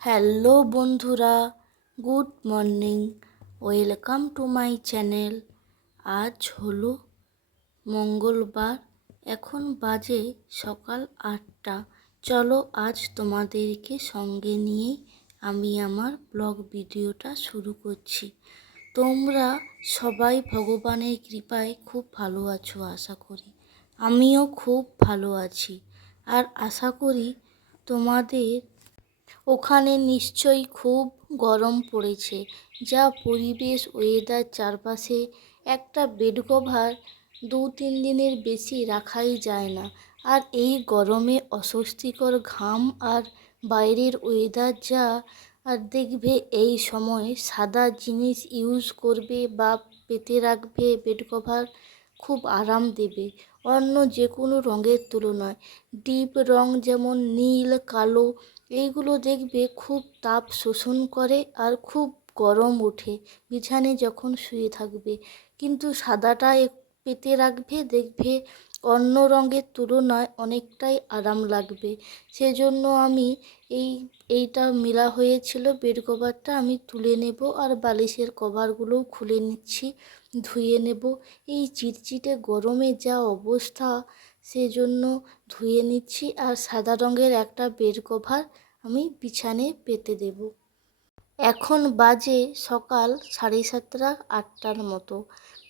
Hello বন্ধুরা, good morning. Welcome to my channel. আজ হলো মঙ্গলবার, এখন বাজে সকাল 8টা। চলো আজ তোমাদেরকে সঙ্গে নিয়েই আমি আমার ব্লগ ভিডিওটা শুরু করছি। তোমরা সবাই ভগবানের কৃপায় খুব ভালো আছো আশা করি। আমিও খুব ভালো আছি, আর আশা করি তোমাদের ওখানে নিশ্চয়ই খুব গরম পড়েছে। যা পরিবেশ, ওয়েদার, চারপাশে একটা বেড কভার 2-3 দিনের বেশি রাখাই যায় না। আর এই গরমে অস্বস্তিকর ঘাম আর বাইরের ওয়েদার যা, আর দেখবে এই সময় সাদা জিনিস ইউজ করবে বা পেতে রাখবে বেড কভার, খুব আরাম দেবে অন্য যে কোনো রঙের তুলনায়। ডিপ রং যেমন নীল, কালো, এইগুলো দেখবে খুব তাপ শোষণ করে আর খুব গরম ওঠে বিছানায় যখন শুয়ে থাকবে। কিন্তু সাদাটা পেতে রাখবে, দেখবে অন্য রঙের তুলনায় অনেকটাই আরাম লাগবে। সেজন্য আমি এইটা মেলা হয়েছিল, বেড কভারটা আমি তুলে নেব আর বালিশের কভারগুলোও খুলে নিচ্ছি, ধুয়ে নেব। এই চিটচিটে গরমে যা অবস্থা, সেজন্য ধুয়ে নিচ্ছি আর সাদা রঙের একটা বেড কভার আমি বিছানায় পেতে দেব। এখন বাজে সকাল 7:30, 8টার মতো।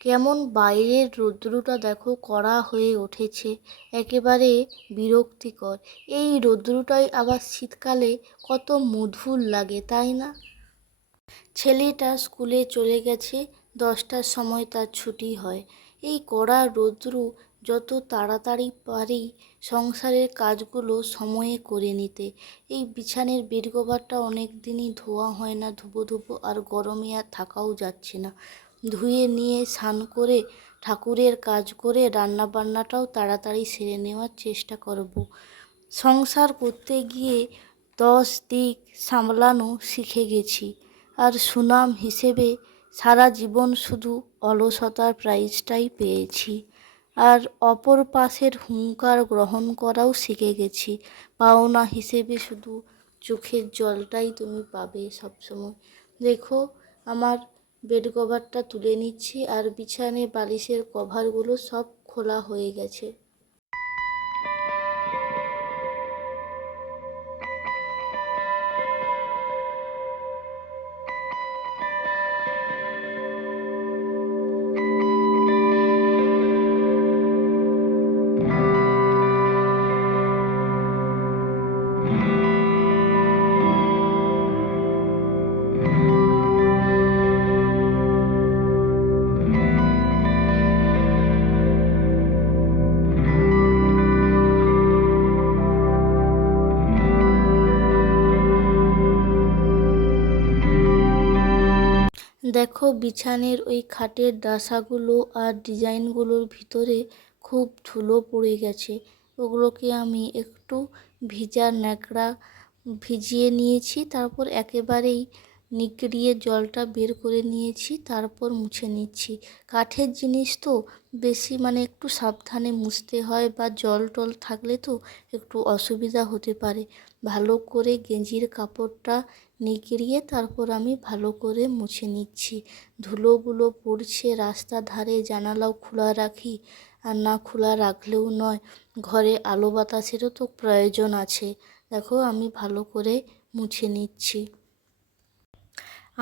কেমন বাইরের রৌদ্রটা দেখো কড়া হয়ে উঠেছে, একেবারে বিরক্তিকর। এই রৌদ্রটাই আবার শীতকালে কত মধুর লাগে, তাই না? ছেলেটা স্কুলে চলে গেছে, 10টার সময় তার ছুটি হয়। এই কড়া রৌদ্র যত তাড়াতাড়ি পারি সংসারের কাজগুলো সময়ে করে নিতে। এই বিছানের বেড কভারটা অনেক দিনই ধোয়া হয় না, ধুবো আর গরমে আর থাকাও যাচ্ছে না। ধুয়ে নিয়ে স্নান করে ঠাকুরের কাজ করে রান্নাবান্নাটাও তাড়াতাড়ি সেরে নেওয়ার চেষ্টা করব। সংসার করতে গিয়ে 10 দিক সামলানো শিখে গেছি, আর সুনাম হিসেবে সারা জীবন শুধু অলসতার প্রাইজটাই পেয়েছি। আর অপর পাশের হুঙ্কার গ্রহণ করাও শিখে গেছি। পাওনা হিসেবে শুধু চোখের জলটাই তুমি পাবে সবসময়। দেখো, আমার বেড কভারটা তুলে নিচ্ছি আর বিছানে বালিশের কভারগুলো সব খোলা হয়ে গেছে। দেখো, বিছানের ওই খাটের ডাসাগুলো আর ডিজাইনগুলোর ভিতরে খুব ধুলো পড়ে গেছে। ওগুলোকে আমি একটু ভিজা ন্যাকড়া ভিজিয়ে নিয়েছি, তারপর একেবারেই নিগড়িয়ে জলটা বের করে নিয়েছি, তারপর মুছে নিচ্ছি। কাঠের জিনিস তো বেশি একটু সাবধানে মুছতে হয়, বা জল টল থাকলে তো একটু অসুবিধা হতে পারে। ভালো করে গেঞ্জির কাপড়টা নিগড়িয়ে তারপর আমি ভালো করে মুছে নিচ্ছি। ধুলোগুলো পড়ছে রাস্তার ধারে, জানালাও খোলা রাখি, আর না খোলা রাখলেও নয়, ঘরে আলো বাতাসেরও তো প্রয়োজন আছে। দেখো, আমি ভালো করে মুছে নিচ্ছি।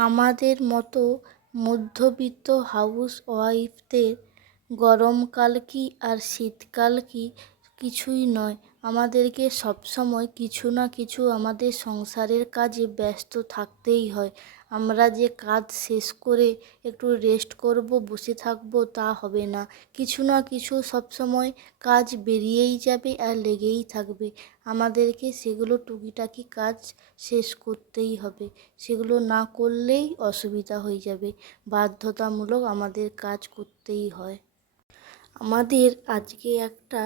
আমাদের মতো মধ্যবিত্ত হাউস ওয়াইফদের গরমকাল কি আর শীতকাল কি কিছুই নয়। আমাদেরকে সবসময় কিছু না কিছু আমাদের সংসারের কাজে ব্যস্ত থাকতেই হয়। আমরা যে কাজ শেষ করে একটু রেস্ট করব, বসে থাকব, তা হবে না। কিছু না কিছু সবসময় কাজ বেরিয়েই যাবে আর লেগেই থাকবে। আমাদেরকে সেগুলো টুকিটাকি কাজ শেষ করতেই হবে। সেগুলো না করলেই অসুবিধা হয়ে যাবে, বাধ্যতামূলক আমাদের কাজ করতেই হয়। আমাদের আজকে একটা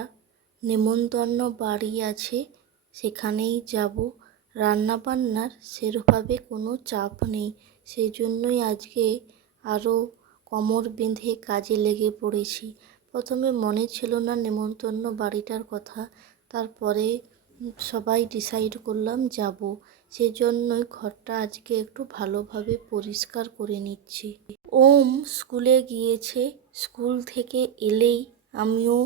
নেমন্তন্ন বাড়ি আছে, সেখানেই যাব। রান্নাবান্নার সেরভাবে কোনো চাপ নেই, সেই জন্যই আজকে আরও কোমর বেঁধে কাজে লেগে পড়েছি। প্রথমে মনে ছিল না নেমন্তন্ন বাড়িটার কথা, তারপরে সবাই ডিসাইড করলাম যাব। সেজন্যই ঘরটা আজকে একটু ভালোভাবে পরিষ্কার করে নিচ্ছি। ওম স্কুলে গিয়েছে, স্কুল থেকে এলেই আমিও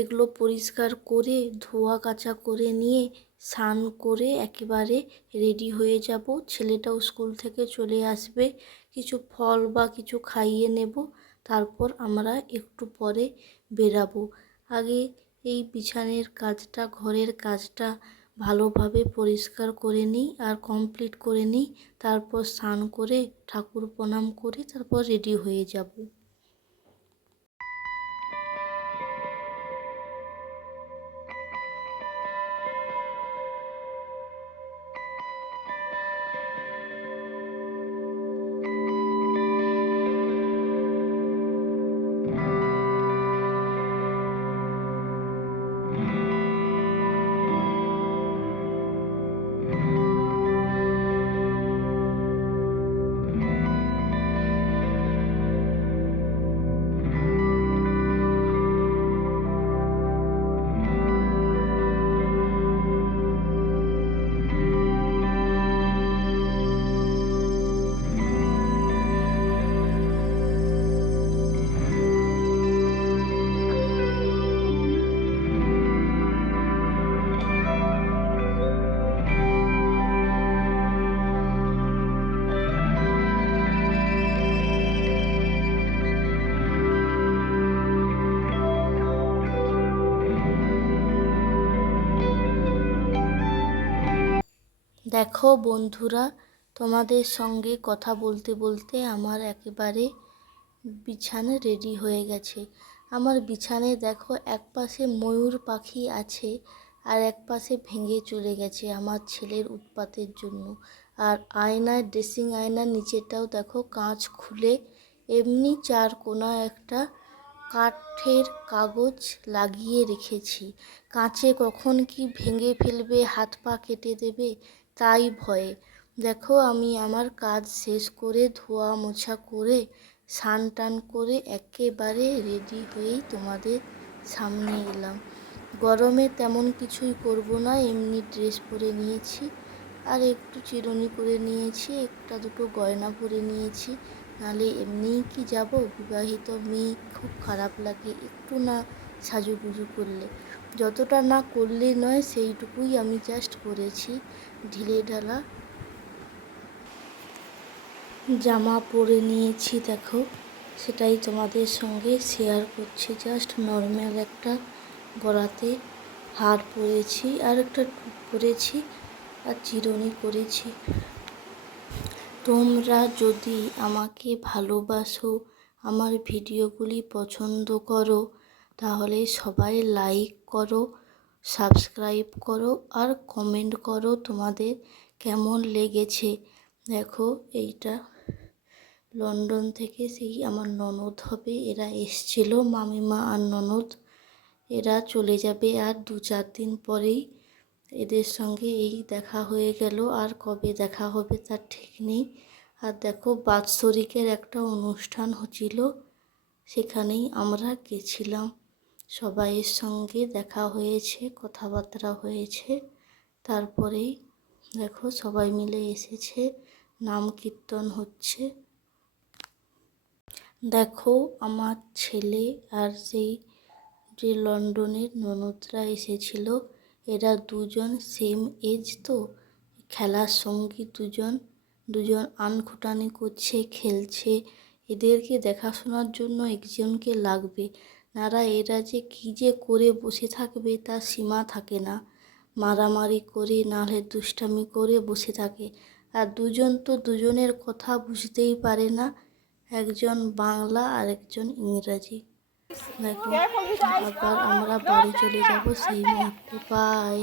এগুলো পরিষ্কার করে ধোয়া কাচা করে নিয়ে স্নান করে একেবারে রেডি হয়ে যাব। ছেলেটাও স্কুল থেকে চলে আসবে, কিছু ফল বা কিছু খাইয়ে নেব, তারপর আমরা একটু পরে বেরাবো। আগে এই বিছানের কাজটা, ঘরের কাজটা ভালোভাবে পরিষ্কার করে নিই আর কমপ্লিট করে নিই, তারপর স্নান করে ঠাকুর প্রণাম করে তারপর রেডি হয়ে যাব। দেখো বন্ধুরা, তোমাদের সঙ্গে কথা বলতে বলতে আমার একেবারে বিছানা রেডি হয়ে গেছে। আমার বিছানায় দেখো এক পাশে ময়ূর পাখি আছে আর এক পাশে ভেঙে চলে গেছে আমার ছেলের উৎপাতের জন্য। আর আয়নায়, ড্রেসিং আয়নার নিচেটাও দেখো কাঁচ খুলে এমনি চার কোণা একটা কাঠের কাগজ লাগিয়ে রেখেছি। কাঁচে কখন কি ভেঙে ফেলবে, হাত পা কেটে দেবে, তাই ভয়ে। দেখো আমি আমার কাজ শেষ করে ধোয়া মোছা করে স্নান টান করে একেবারে রেডি হয়েই তোমাদের সামনে এলাম। গরমে তেমন কিছুই করব না, এমনি ড্রেস পরে নিয়েছি আর একটু চিরুনি করে নিয়েছি, একটা দুটো গয়না পরে নিয়েছি। নাহলে এমনিই কি যাব, বিবাহিত মেয়ে, খুব খারাপ লাগে একটু না সাজুগুজু করলে। যতটা না করলে নয় সেইটুকুই আমি জাস্ট করেছি। ঢিলে ঢালা জামা পরে নিয়েছি দেখো, সেটাই তোমাদের সঙ্গে শেয়ার করছি। জাস্ট নর্মাল একটা গলাতে হার পরেছি আর একটা টুপ পরেছি আর চিরুনি করেছি। তোমরা যদি আমাকে ভালোবাসো, আমার ভিডিওগুলি পছন্দ করো, তাহলে সবাই লাইক করো, সাবস্ক্রাইব করো আর কমেন্ট করো তোমাদের কেমন লেগেছে। দেখো এইটা লন্ডন থেকে সেই আমার ননদ হবে, এরা এসছিল, মামিমা আর ননদ। এরা চলে যাবে আর 2-4 দিন পরেই। এদের সঙ্গে এই দেখা হয়ে গেল, আর কবে দেখা হবে তার ঠিক নেই। আর দেখো বাৎসরিকের একটা অনুষ্ঠান হচ্ছিল, সেখানেই আমরা গেছিলাম। সবাইয়ের সঙ্গে দেখা হয়েছে, কথাবার্তা হয়েছে। তারপরেই দেখো সবাই মিলে এসেছে, নাম কীর্তন হচ্ছে। দেখো আমার ছেলে আর সেই যে লন্ডনের ননদরা এসেছিল, এরা দুজন সেম এজ তো, খেলার সঙ্গী দুজন আনখুটানি করছে, খেলছে। এদেরকে দেখাশোনার জন্য একজনকে লাগবে, নারা এরা যে কী যে করে বসে থাকবে তার সীমা থাকে না। মারামারি করে নাহলে দুষ্টামি করে বসে থাকে। আর দুজন তো দুজনের কথা বুঝতেই পারে না, একজন বাংলা আর একজন ইংরাজি। দেখো আবার আমরা বাড়ি চলে যাব সেই মুহূর্তে। বাই।